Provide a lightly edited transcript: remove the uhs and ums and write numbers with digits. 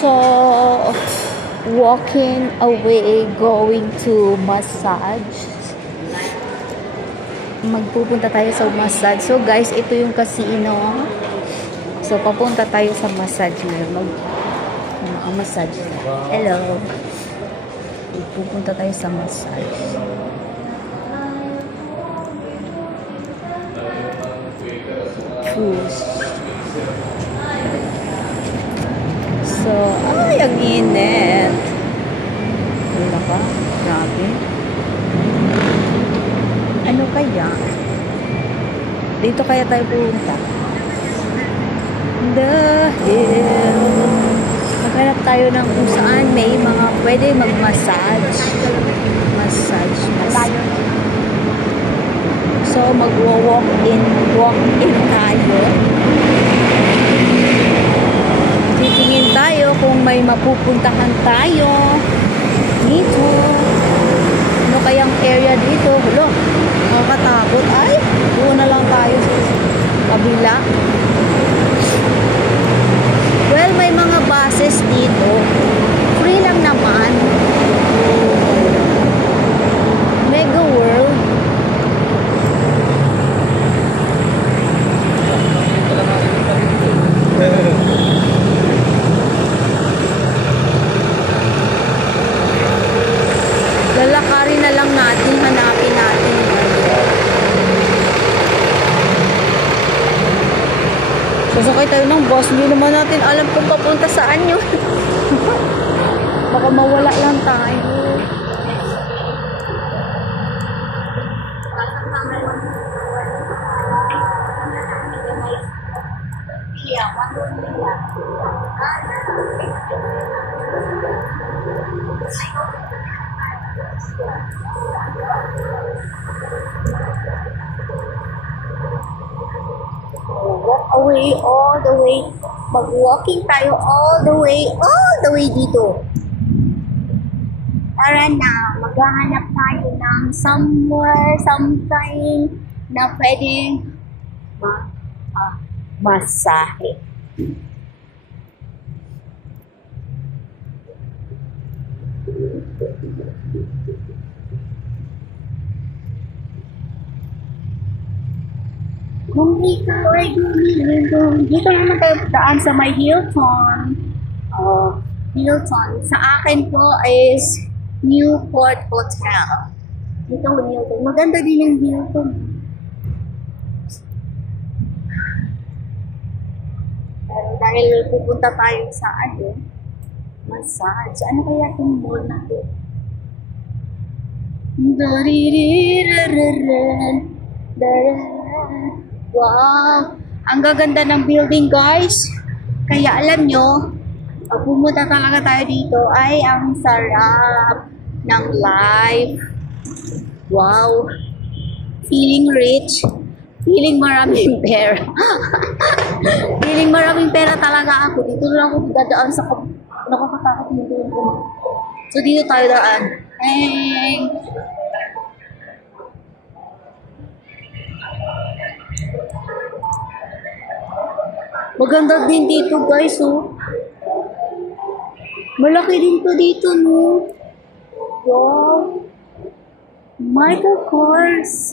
So, walking away, going to massage. Magpupunta tayo sa massage. So, guys, ito yung casino. So, papunta tayo sa massage ngayon. Massage. Hello. Pupunta tayo sa massage. Choose. So, ay, ang init. Wala ka? Grabe. Ano kaya? Dito kaya tayo pupunta? Dahil maghanap tayo ng kung saan may mga pwede mag-massage. Massage. So, mag-walk-in tayo. Titingin tayo kung may mapupuntahan tayo dito. Ano kayang area dito? Hulo, nakakatakot. Ay, doon na lang tayo sa kabila. Well, may mga buses dito. Free lang naman. Mega World. Lalakarin na lang natin, hanapin natin. Sasakay tayo ng bus, hindi naman natin alam kung papunta saan yun. Baka mawala lang tayo. Walk away all the way. Mag-walking tayo all the way dito. Tara na, maghahanap tayo ng somewhere, something na pwedeng masahe. Kung dito naman tayo daan sa may Hilton. Hilton. Sa akin po is Newport Hotel. Dito Hilton. Maganda din yung Hilton. Pero dahil pupunta tayo sa massage. Ano kaya itong mall na ito? Wow! Ang gaganda ng building, guys. Kaya alam nyo, pag pumunta talaga tayo dito, ay ang sarap ng life. Wow! Feeling rich. Feeling maraming pera. Feeling maraming pera talaga ako. Dito lang ako dadaan sa nakakatakot mo doon. So, dito tayo daan. Hey! Maganda din dito, guys, oh. Malaki din to dito, no? Wow. Michael Kors.